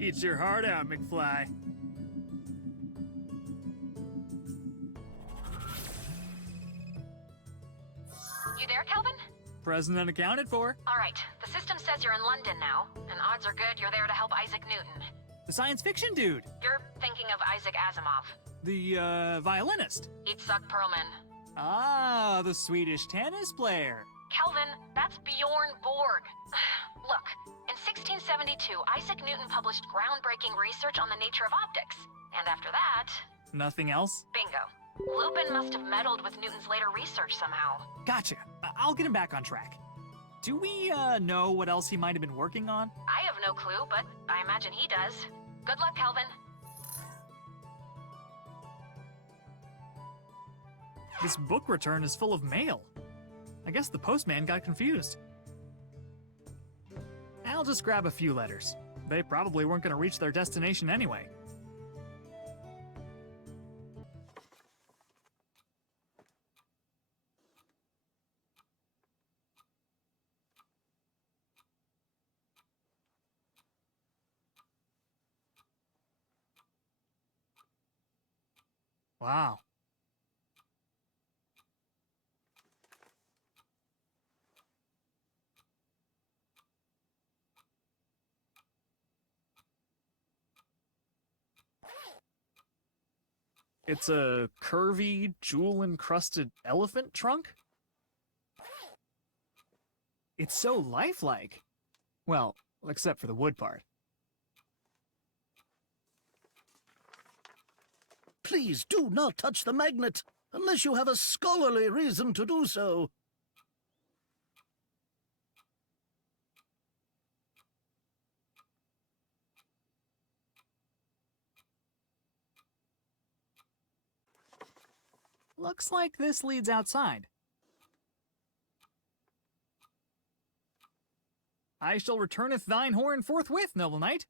Eat your heart out, McFly. You there, Kelvin? Present and accounted for. All right, the system says you're in London now, and odds are good you're there to help Isaac Newton. The science fiction dude. You're thinking of Isaac Asimov. The, violinist. Itzhak Perlman. Ah, the Swedish tennis player. Kelvin, that's Bjorn Borg. Look, in 1672, Isaac Newton published groundbreaking research on the nature of optics. And after that... Nothing else? Bingo. Lupin must have meddled with Newton's later research somehow. Gotcha. I'll get him back on track. Do we, know what else he might have been working on? I have no clue, but I imagine he does. Good luck, Kelvin. This book return is full of mail. I guess the postman got confused. I'll just grab a few letters. They probably weren't going to reach their destination anyway. Wow. It's a curvy, jewel-encrusted elephant trunk? It's so lifelike. Well, except for the wood part. Please do not touch the magnet, unless you have a scholarly reason to do so. Looks like this leads outside. I shall returneth thine horn forthwith, noble knight.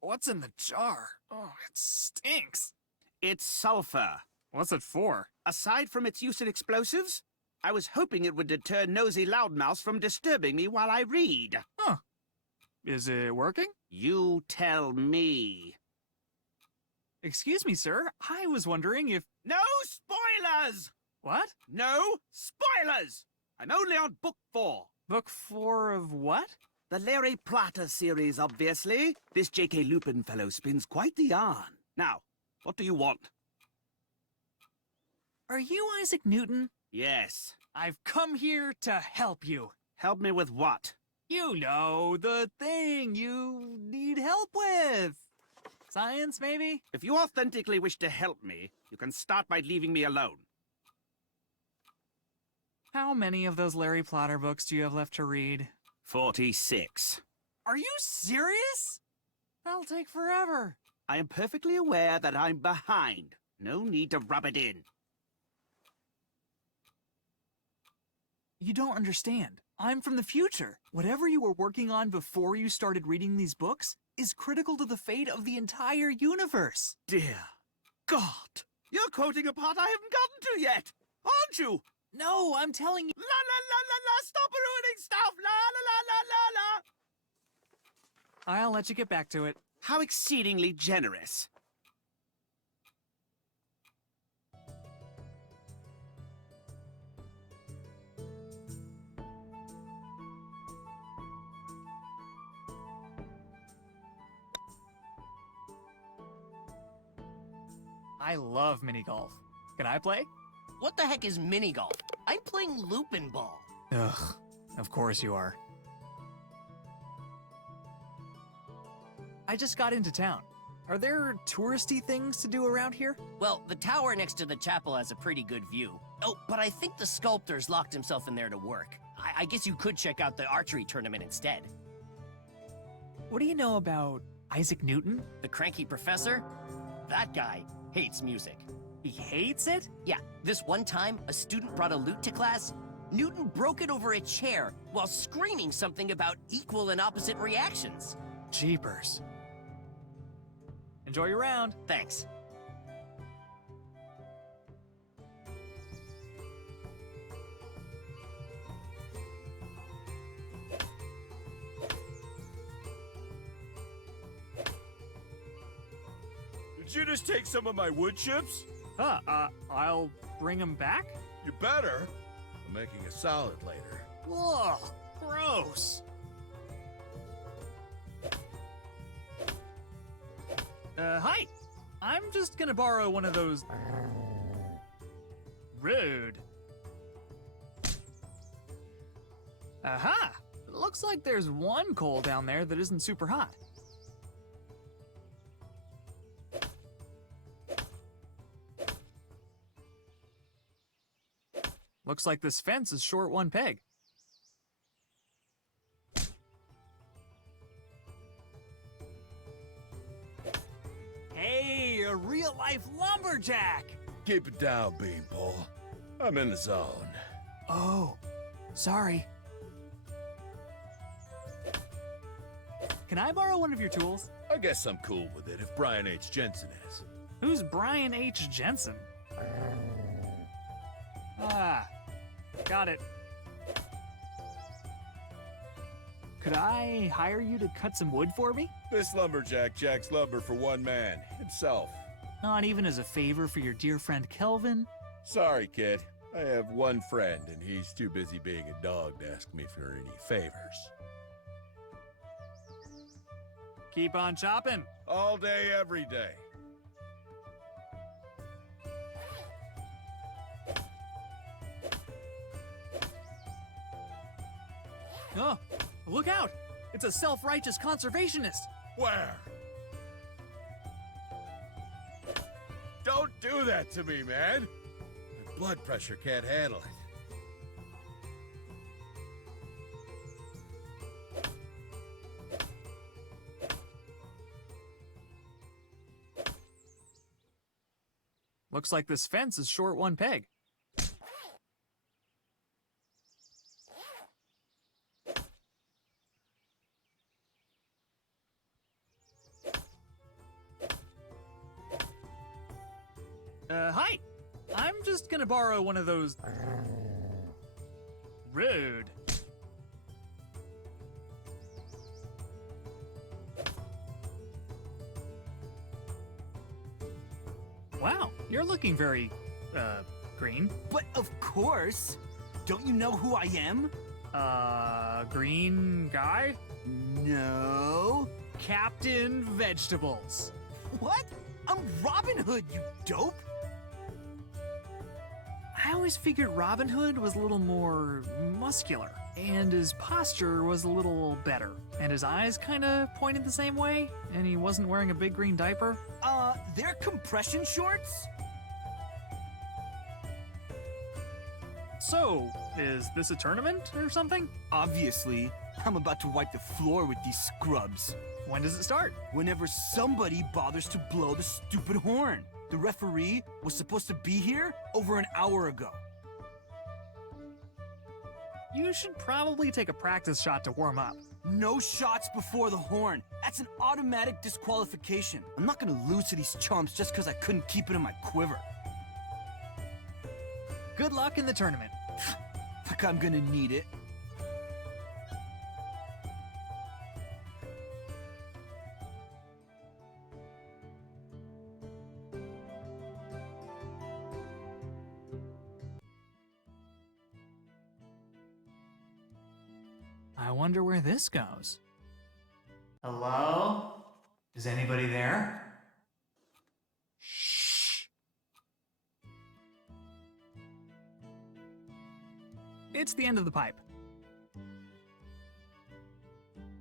What's in the jar? Oh, it stinks. It's sulfur. What's it for? Aside from its use in explosives, I was hoping it would deter nosy loudmouths from disturbing me while I read. Huh. Is it working? You tell me. Excuse me, sir. I was wondering if... No spoilers! What? No spoilers! I'm only on book 4. Book 4 of what? The Larry Plata series, obviously. This J.K. Lupin fellow spins quite the yarn. Now, what do you want? Are you Isaac Newton? Yes. I've come here to help you. Help me with what? You know, the thing you need help with. Science, maybe? If you authentically wish to help me, you can start by leaving me alone. How many of those Larry Plotter books do you have left to read? 46. Are you serious? That'll take forever. I am perfectly aware that I'm behind. No need to rub it in. You don't understand. I'm from the future. Whatever you were working on before you started reading these books is critical to the fate of the entire universe. Dear God, you're quoting a part I haven't gotten to yet, aren't you? No, I'm telling you. La la la la la, stop ruining stuff, la la la la la la. I'll let you get back to it. How exceedingly generous. I love mini golf. Can I play? What the heck is mini golf? I'm playing Lupin ball. Ugh, of course you are. I just got into town. Are there touristy things to do around here? Well, the tower next to the chapel has a pretty good view. Oh, but I think the sculptor's locked himself in there to work. I guess you could check out the archery tournament instead. What do you know about Isaac Newton? The cranky professor? That guy hates music. He hates it? Yeah, this one time, a student brought a lute to class. Newton broke it over a chair while screaming something about equal and opposite reactions. Jeepers. Enjoy your round. Thanks. Did you just take some of my wood chips? I'll bring them back? You better. I'm making a salad later. Ugh, gross. Hi. I'm just gonna borrow one of those. Rude. Aha! Looks like there's one coal down there that isn't super hot. Looks like this fence is short one peg. Hey, a real-life lumberjack! Keep it down, Beanpole. I'm in the zone. Oh, sorry. Can I borrow one of your tools? I guess I'm cool with it if Brian H. Jensen is. Who's Brian H. Jensen? Ah, got it. Could I hire you to cut some wood for me? This lumberjack jacks lumber for one man, himself. Not even as a favor for your dear friend Kelvin? Sorry, kid. I have one friend, and he's too busy being a dog to ask me for any favors. Keep on chopping. All day, every day. Oh, look out! It's a self-righteous conservationist! Where? Don't do that to me, man! My blood pressure can't handle it. Looks like this fence is short one peg. Hi! I'm just gonna borrow one of those. Rude. Wow, you're looking very, green. But of course! Don't you know who I am? Green guy? No. Captain Vegetables. What? I'm Robin Hood, you dope! I always figured Robin Hood was a little more muscular, and his posture was a little better, and his eyes kinda pointed the same way, and he wasn't wearing a big green diaper. They're compression shorts? So, is this a tournament or something? Obviously. I'm about to wipe the floor with these scrubs. When does it start? Whenever somebody bothers to blow the stupid horn. The referee was supposed to be here over an hour ago. You should probably take a practice shot to warm up. No shots before the horn. That's an automatic disqualification. I'm not gonna lose to these chumps just because I couldn't keep it in my quiver. Good luck in the tournament. Like I'm gonna need it. I wonder where this goes. Hello? Is anybody there? Shh. It's the end of the pipe.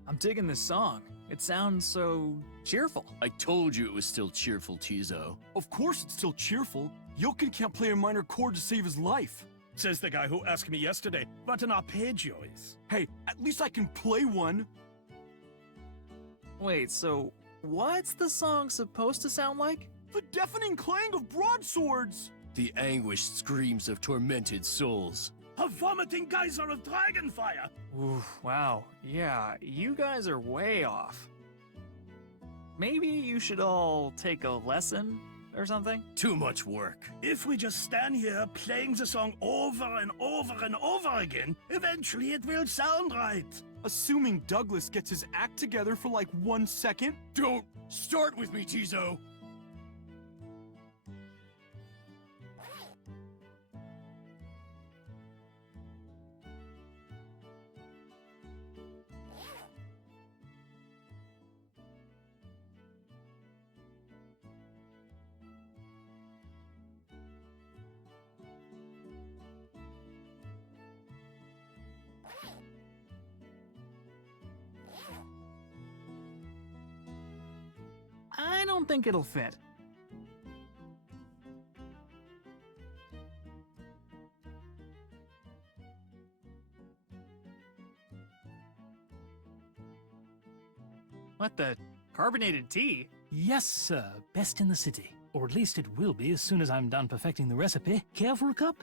I'm digging this song. It sounds so cheerful. I told you it was still cheerful, Tizo. Of course it's still cheerful. Jokin can't play a minor chord to save his life. Says the guy who asked me yesterday what an arpeggio is. Hey, at least I can play one. Wait, so what's the song supposed to sound like? The deafening clang of broadswords. The anguished screams of tormented souls. A vomiting geyser of dragon fire. Ooh, wow. Yeah, you guys are way off. Maybe you should all take a lesson or something? Too much work. If we just stand here playing the song over and over and over again, eventually it will sound right. Assuming Douglas gets his act together for like 1 second. Don't start with me, Tizo. don't think it'll fit. What the? Carbonated tea? Yes, sir. Best in the city. Or at least it will be as soon as I'm done perfecting the recipe. Care for a cup?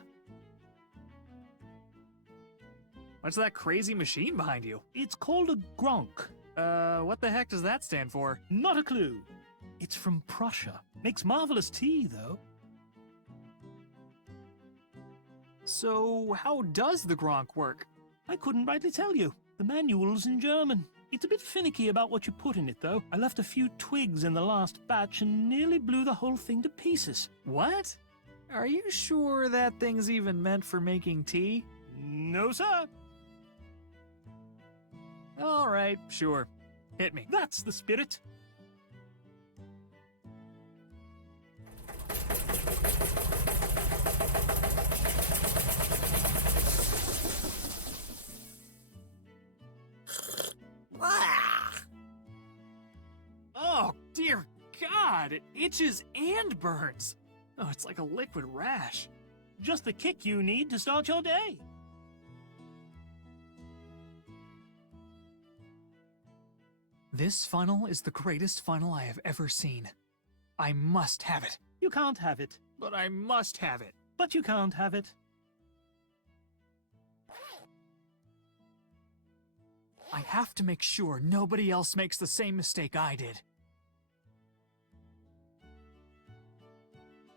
What's that crazy machine behind you? It's called a Gronk. What the heck does that stand for? Not a clue. It's from Prussia. Makes marvelous tea, though. So, how does the Gronk work? I couldn't rightly tell you. The manual's in German. It's a bit finicky about what you put in it, though. I left a few twigs in the last batch and nearly blew the whole thing to pieces. What? Are you sure that thing's even meant for making tea? No, sir. All right, sure. Hit me. That's the spirit. Oh, dear God! It itches and burns! Oh, it's like a liquid rash. Just the kick you need to start your day. This funnel is the greatest funnel I have ever seen. I must have it. You can't have it. But I must have it. But you can't have it. I have to make sure nobody else makes the same mistake I did.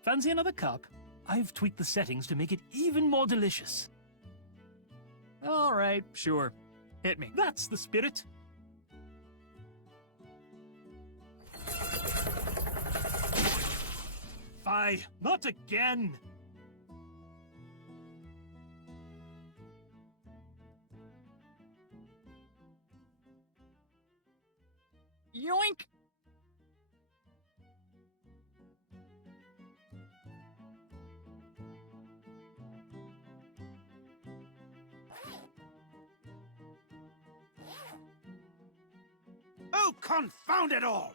Fancy another cup? I've tweaked the settings to make it even more delicious. All right, sure. Hit me. That's the spirit. Fie, not again! Yoink! Oh, confound it all!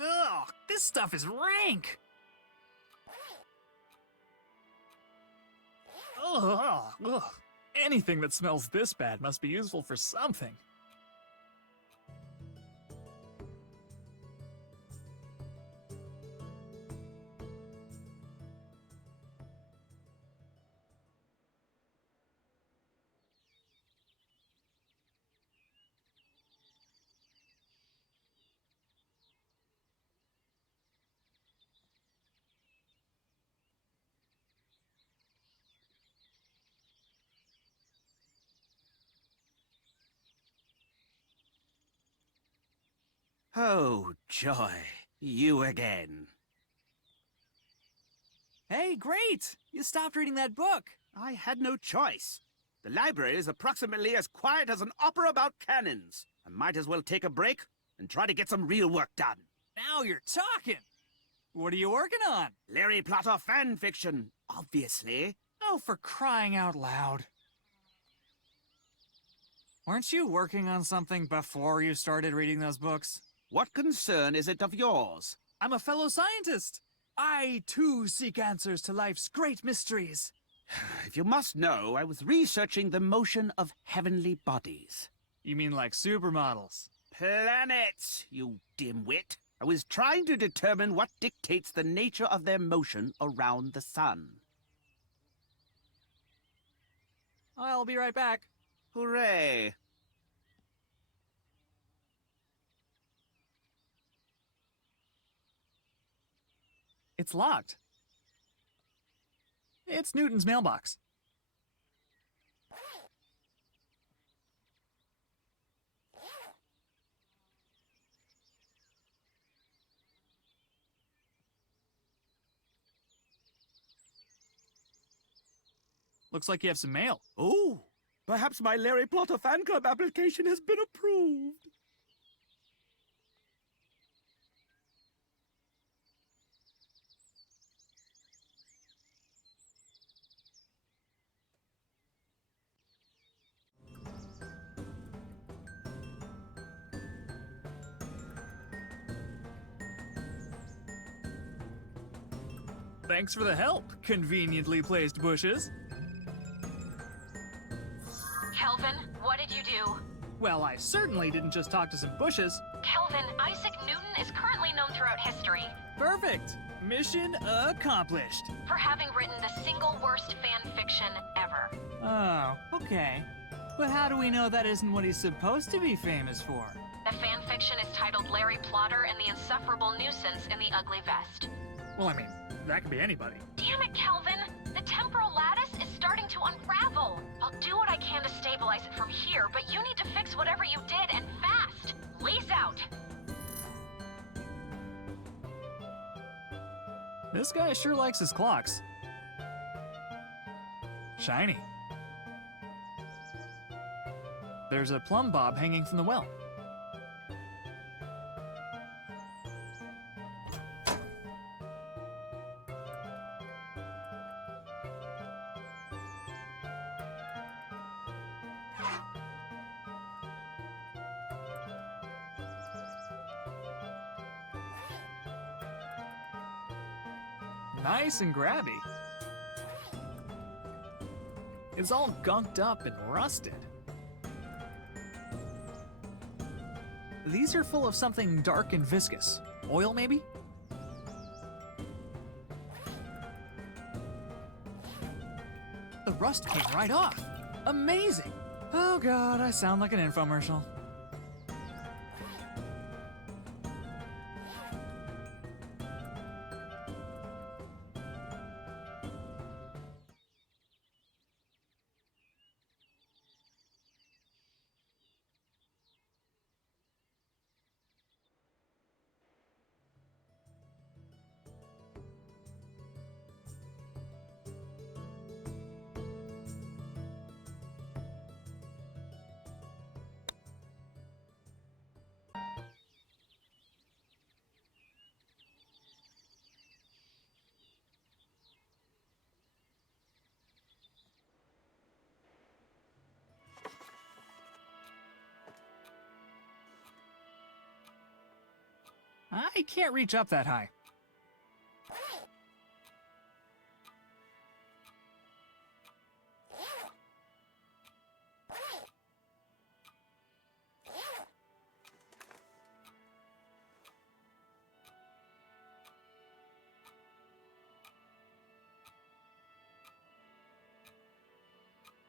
Ugh, this stuff is rank! Ugh, ugh. Anything that smells this bad must be useful for something. Oh, joy. You again. Hey, great! You stopped reading that book! I had no choice. The library is approximately as quiet as an opera about cannons. I might as well take a break and try to get some real work done. Now you're talking! What are you working on? Larry Plotter fan fiction, obviously. Oh, for crying out loud. Weren't you working on something before you started reading those books? What concern is it of yours? I'm a fellow scientist. I, too, seek answers to life's great mysteries. If you must know, I was researching the motion of heavenly bodies. You mean like supermodels? Planets, you dimwit. I was trying to determine what dictates the nature of their motion around the sun. I'll be right back. Hooray! It's locked. It's Newton's mailbox. Looks like you have some mail. Oh, perhaps my Larry Plotter fan club application has been approved. Thanks for the help, conveniently placed bushes. Kelvin, what did you do? Well, I certainly didn't just talk to some bushes. Kelvin, Isaac Newton is currently known throughout history Perfect! Mission accomplished. for having written the single worst fan fiction ever. Oh, okay. But how do we know that isn't what he's supposed to be famous for? The fan fiction is titled Larry Plotter and the Insufferable Nuisance in the Ugly Vest. Well, I mean, that could be anybody. Damn it, Kelvin! The temporal lattice is starting to unravel. I'll do what I can to stabilize it from here, but you need to fix whatever you did and fast. Lays out. This guy sure likes his clocks. Shiny. There's a plumb bob hanging from the well. Nice and grabby. It's all gunked up and rusted. These are full of something dark and viscous. Oil, maybe? The rust came right off. Amazing! Oh god, I sound like an infomercial. I can't reach up that high.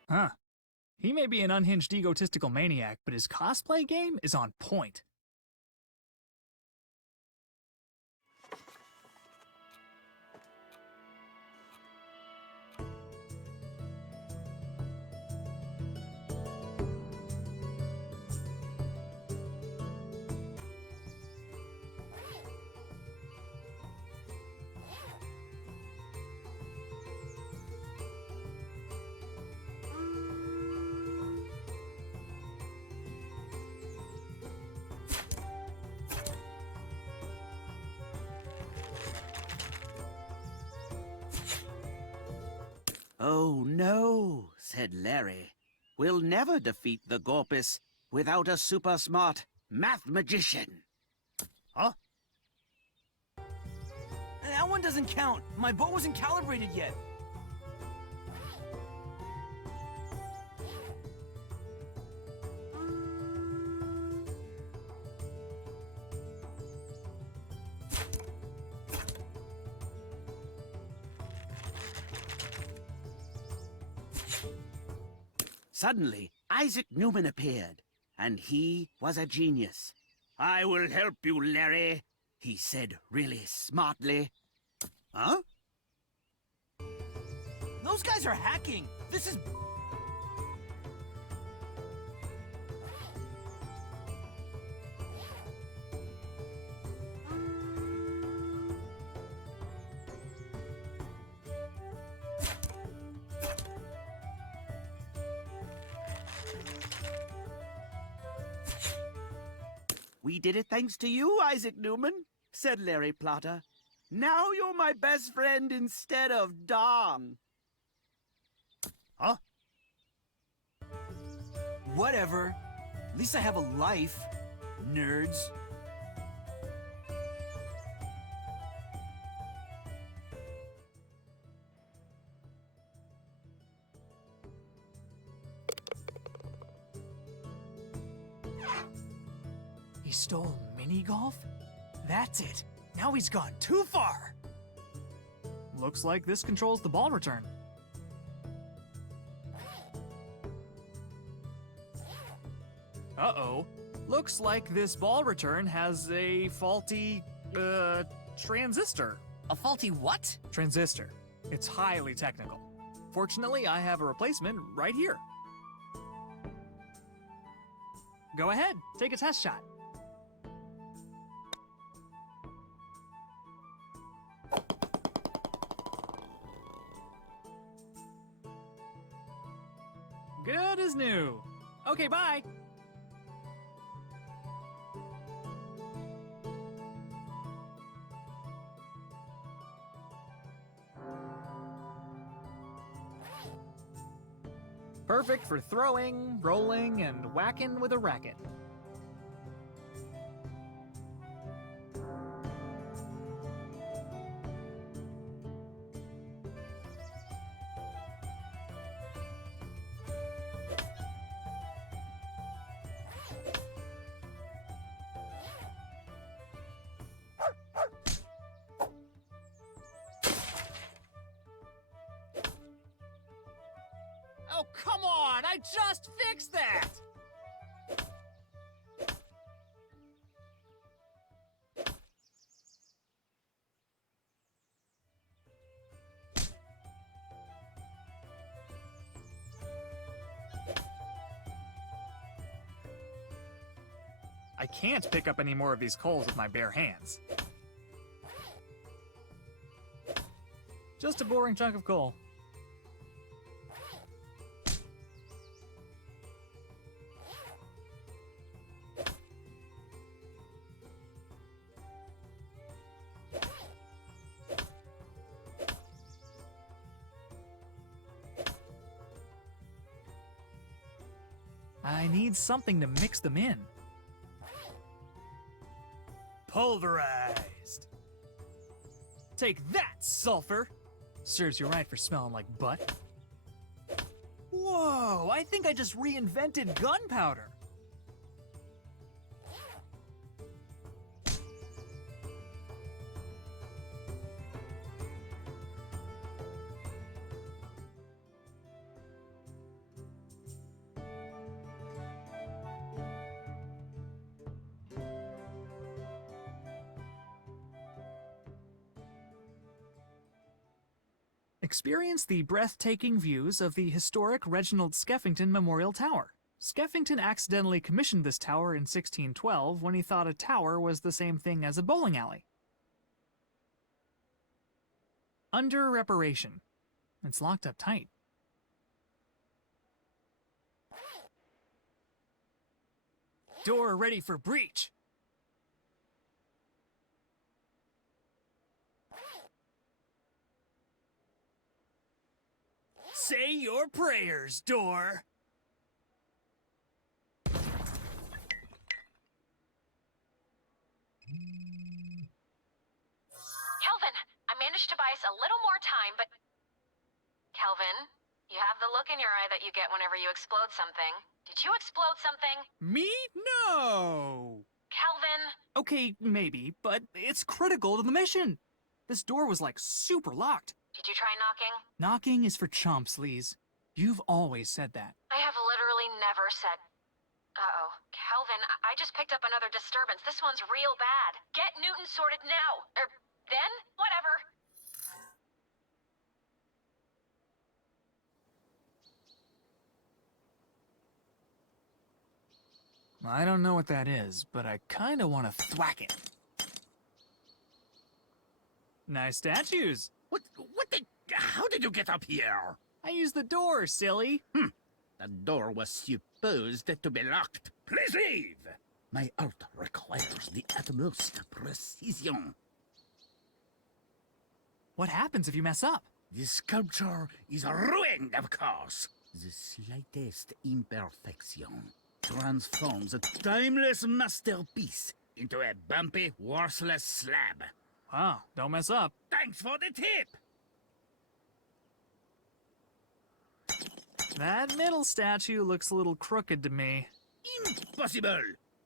Huh. He may be an unhinged egotistical maniac, but his cosplay game is on point. Oh no, said Larry. We'll never defeat the Gorpus without a super smart math magician. Huh? That one doesn't count. My boat wasn't calibrated yet. Suddenly, Isaac Newman appeared, and he was a genius. I will help you, Larry, he said really smartly. Huh? Those guys are hacking. This is... We did it thanks to you, Isaac Newman, said Larry Plotter. Now you're my best friend instead of Don. Huh? Whatever. At least I have a life, nerds. stole mini golf? That's it. Now he's gone too far. Looks like this controls the ball return. Uh-oh. Looks like this ball return has a faulty, transistor. A faulty what? Transistor. It's highly technical. Fortunately, I have a replacement right here. Go ahead, take a test shot. Good as new. Okay, bye. Perfect for throwing, rolling, and whacking with a racket. Oh, come on! I just fixed that! I can't pick up any more of these coals with my bare hands. Just a boring chunk of coal. I need something to mix them in. Pulverized. Take that, sulfur! Serves you right for smelling like butt. Whoa, I think I just reinvented gunpowder. Experience the breathtaking views of the historic Reginald Skeffington Memorial Tower. Skeffington accidentally commissioned this tower in 1612 when he thought a tower was the same thing as a bowling alley. Under reparation. It's locked up tight. Door ready for breach. Say your prayers, door. Kelvin, I managed to buy us a little more time, but... Kelvin, you have the look in your eye that you get whenever you explode something. Did you explode something? Me? No! Kelvin? Okay, maybe, but it's critical to the mission. This door was like super locked. Did you try knocking? Knocking is for chumps, Lise. You've always said that. I have literally never said... Uh-oh. Kelvin, I just picked up another disturbance. This one's real bad. Get Newton sorted now. Then? Whatever. I don't know what that is, but I kinda wanna thwack it. Nice statues. What the... How did you get up here? I used the door, silly. The door was supposed to be locked. Please leave! My art requires the utmost precision. What happens if you mess up? The sculpture is ruined, of course. The slightest imperfection transforms a timeless masterpiece into a bumpy, worthless slab. Wow, don't mess up. Thanks for the tip! That middle statue looks a little crooked to me. Impossible!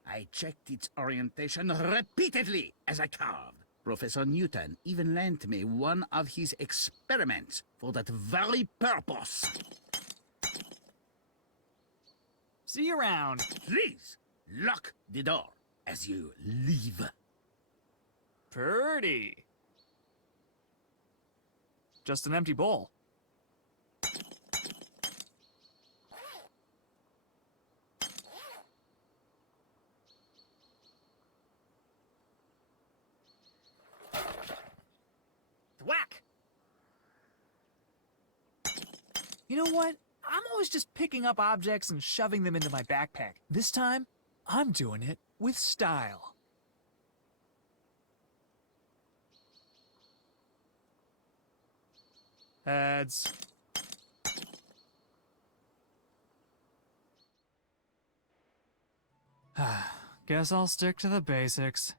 I checked its orientation repeatedly as I carved. Professor Newton even lent me one of his experiments for that very purpose. See you around. Please, lock the door as you leave. Pretty. Just an empty bowl. Whack! You know what? I'm always just picking up objects and shoving them into my backpack. This time, I'm doing it with style. Heads. Guess I'll stick to the basics.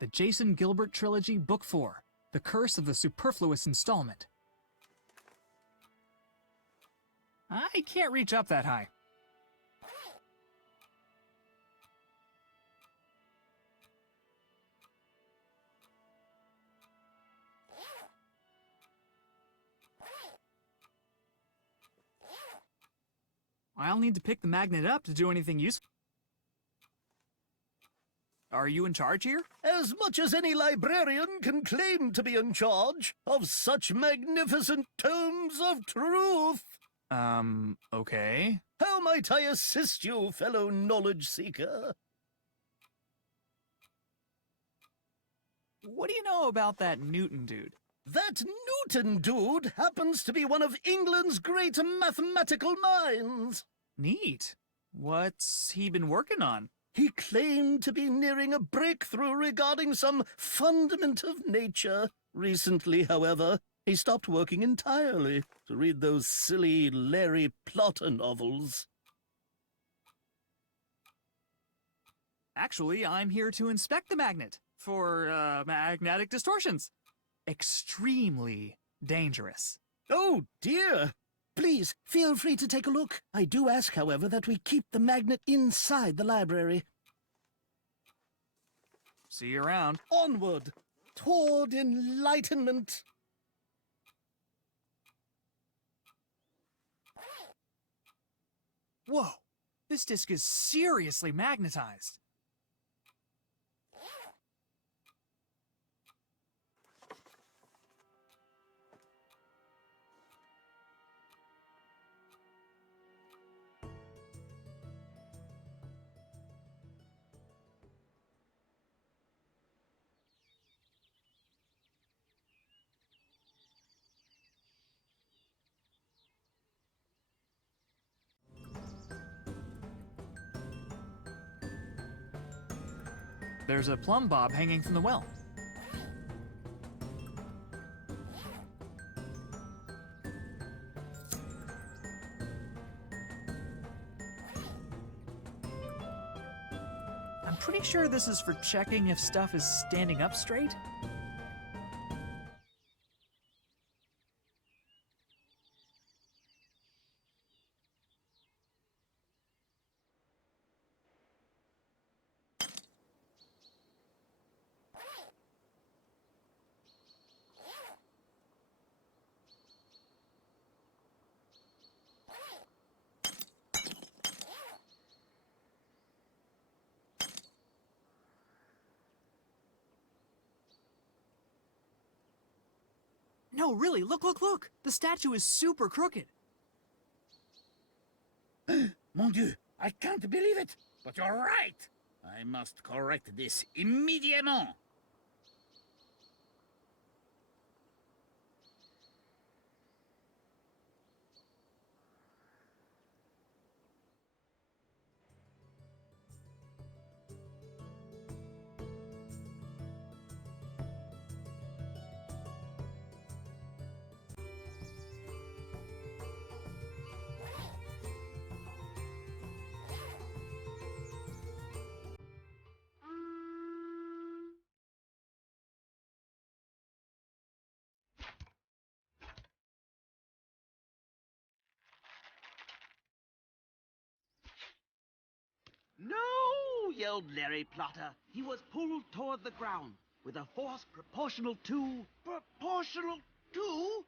The Jason Gilbert Trilogy, Book 4, The Curse of the Superfluous Installment. I can't reach up that high. I'll need to pick the magnet up to do anything useful. Are you in charge here? As much as any librarian can claim to be in charge of such magnificent tomes of truth. Okay. How might I assist you, fellow knowledge seeker? What do you know about that Newton dude? That Newton dude happens to be one of England's great mathematical minds. Neat. What's he been working on? He claimed to be nearing a breakthrough regarding some fundament of nature. Recently, however, he stopped working entirely to read those silly Larry Plotter novels. Actually, I'm here to inspect the magnet for magnetic distortions. Extremely dangerous. Oh, dear. Please, feel free to take a look. I do ask, however, that we keep the magnet inside the library. See you around. Onward, toward enlightenment. Whoa, this disc is seriously magnetized. There's a plumb bob hanging from the well. I'm pretty sure this is for checking if stuff is standing up straight. No, really, look, look, look! The statue is super crooked. Mon Dieu, I can't believe it, but you're right. I must correct this immediately. No, yelled Larry Plotter. He was pulled toward the ground with a force proportional to... Proportional to?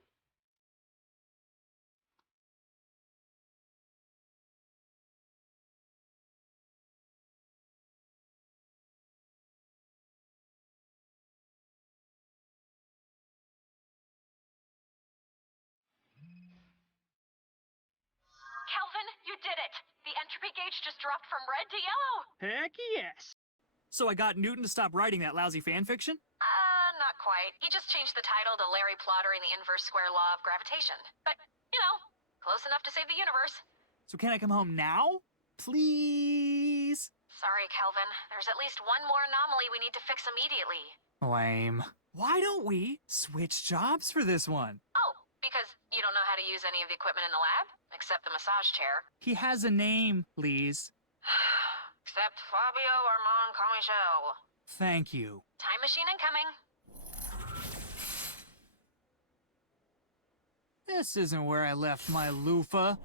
Kelvin, you did it! The entropy gauge just dropped from red to yellow! Heck yes. So I got Newton to stop writing that lousy fanfiction? Not quite. He just changed the title to Larry Plotter and the Inverse Square Law of Gravitation. But, you know, close enough to save the universe. So can I come home now? Please? Sorry, Kelvin. There's at least one more anomaly we need to fix immediately. Lame. Why don't we switch jobs for this one? Oh, because you don't know how to use any of the equipment in the lab? Except the massage chair. He has a name, Lise. Except Fabio Armand Comichel. Thank you. Time machine incoming. This isn't where I left my loofah.